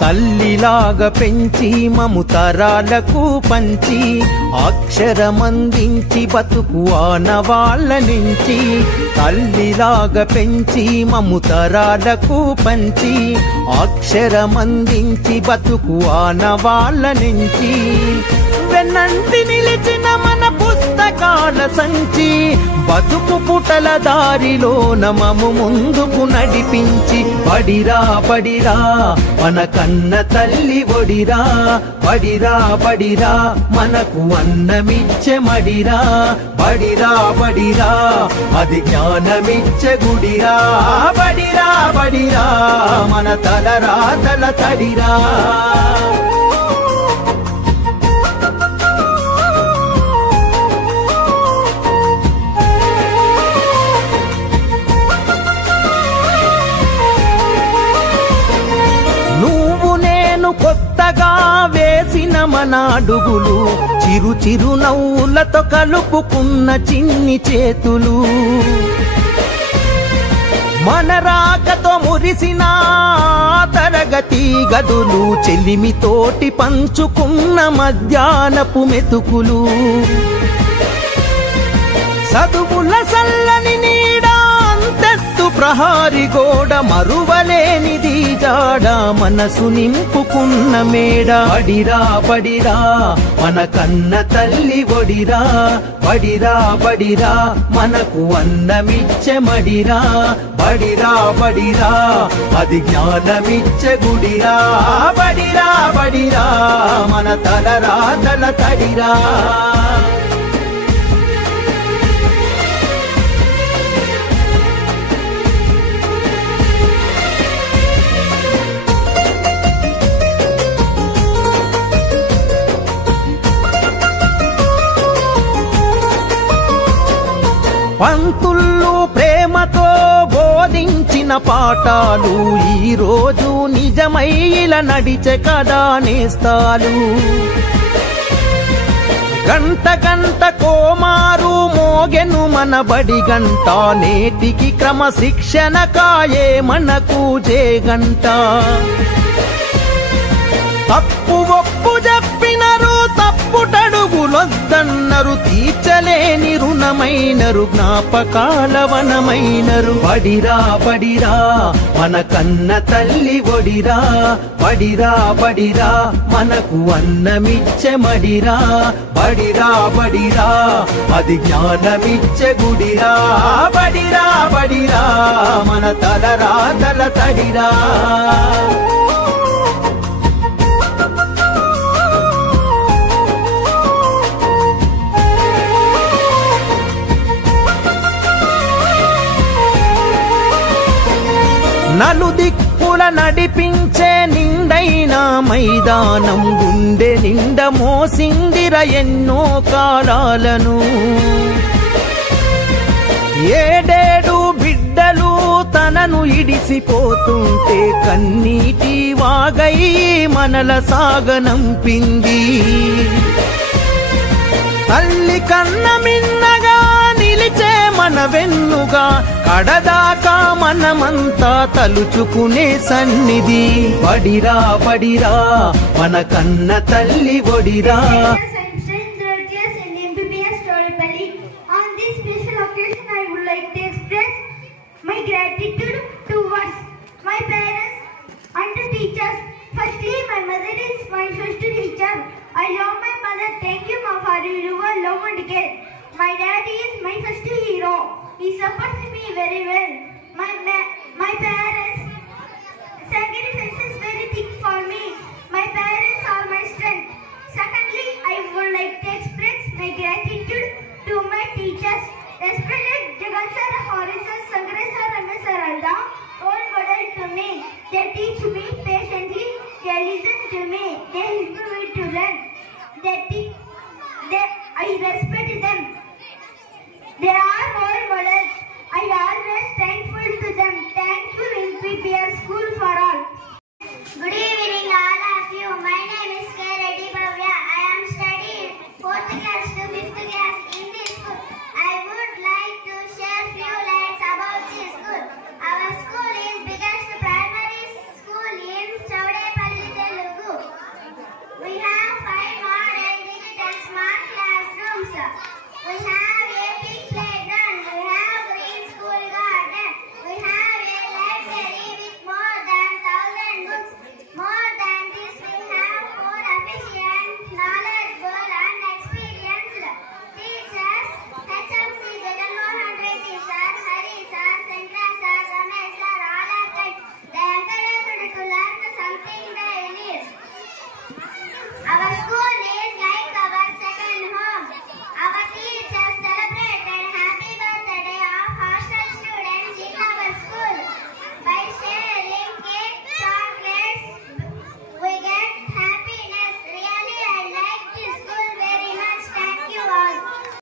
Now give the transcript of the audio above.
తల్లిలాగా పెంచి మము తరాలకు పంచి అక్షరమందించి బతుకు ఆనవాళ్ళ నుంచి తల్లిలాగా పెంచి మము తరాలకు పంచి అక్షరమందించి బతుకు ఆనవాళ్ళ నుంచి వెన్నంటి నిలిచిన మన పుస్తకాల సంచి బతుకు పుటల దారిలో నమము ముందుకు నడిపించి బడిరా బడిరా మన కన్న తల్లి ఒడిరా బడిరా బడిరా మనకు అన్నమిచ్చే మడిరా బడిరా బడిరా అది జ్ఞానమిచ్చే గుడిరా బడిరా బడిరా మన తలరాతల తడిరా కొత్తగా వేసిన మన అడుగులు చిరు చిరు నవ్వులతో కలుపుకున్న చిన్ని చేతులు మన రాకతో మురిసిన తరగతి గదులు చెలిమితోటి పంచుకున్న మధ్యాహ్నపు మెతుకులు చదువుల సల్లని నీడా అంతెత్తు ప్రహారి గోడ మరువలేనిది జాడ మనసు నింపుకున్న మేడ బడిరా బడిరా మన కన్న తల్లి ఒడిరా బడిరా బడిరా మనకు అన్నమిచ్చే మడిరా బడిరా బడిరా అది జ్ఞానమిచ్చే గుడిరా బడిరా బడిరా మన తలరాతల తడిరా పంతుళ్ళు ప్రేమతో బోధించిన పాఠాలు ఈరోజు నిజమై ఇలా నడిచే కదా నేస్తాలు గంట గంట కోమారు మోగెను మన బడి గంట నేటికి క్రమశిక్షణ కాయే మనకు జేగంట తప్పు ఒప్పు చెప్పినరు తప్పుటడుగులొద్దన్నరు తీర్చలేని రుణమైనరు జ్ఞాపకాల వనమైనరు బడిరా బడిరా మన కన్న తల్లి ఒడిరా బడిరా బడిరా మనకు అన్నమిచ్చే మడిరా బడిరా బడిరా అది జ్ఞానమిచ్చే గుడిరా బడిరా బడిరా మన తలరాతల తడిరా నలుదిక్కుల నడిపించే నిండైన మైదానం గుండె నిండ మోసిందిర ఎన్నో కాలాలను ఏడేడు బిడ్డలు తనను ఇడిసిపోతుంటే కన్నీటి వాగై మనల సాగనంపింది తల్లి కన్న మిన్నగా నిలిచే మన వెన్నుగా కడదాకా మనమంతా తలుచుకునే సన్నిధి బడిరా బడిరా మన కన్న తల్లి ఒడిరా my gratitude towards my parents and the teachers. Firstly, my mother is my first teacher. I love my mother. Thank you, Mom, for your love and care. My daddy is my first hero. He supports me very well. My parents sacrifices very thick for me. My parents are my strength. Secondly, I would like to express my gratitude to my respect them. They are role models. I always thankful to them. Thank you in PPS School for all.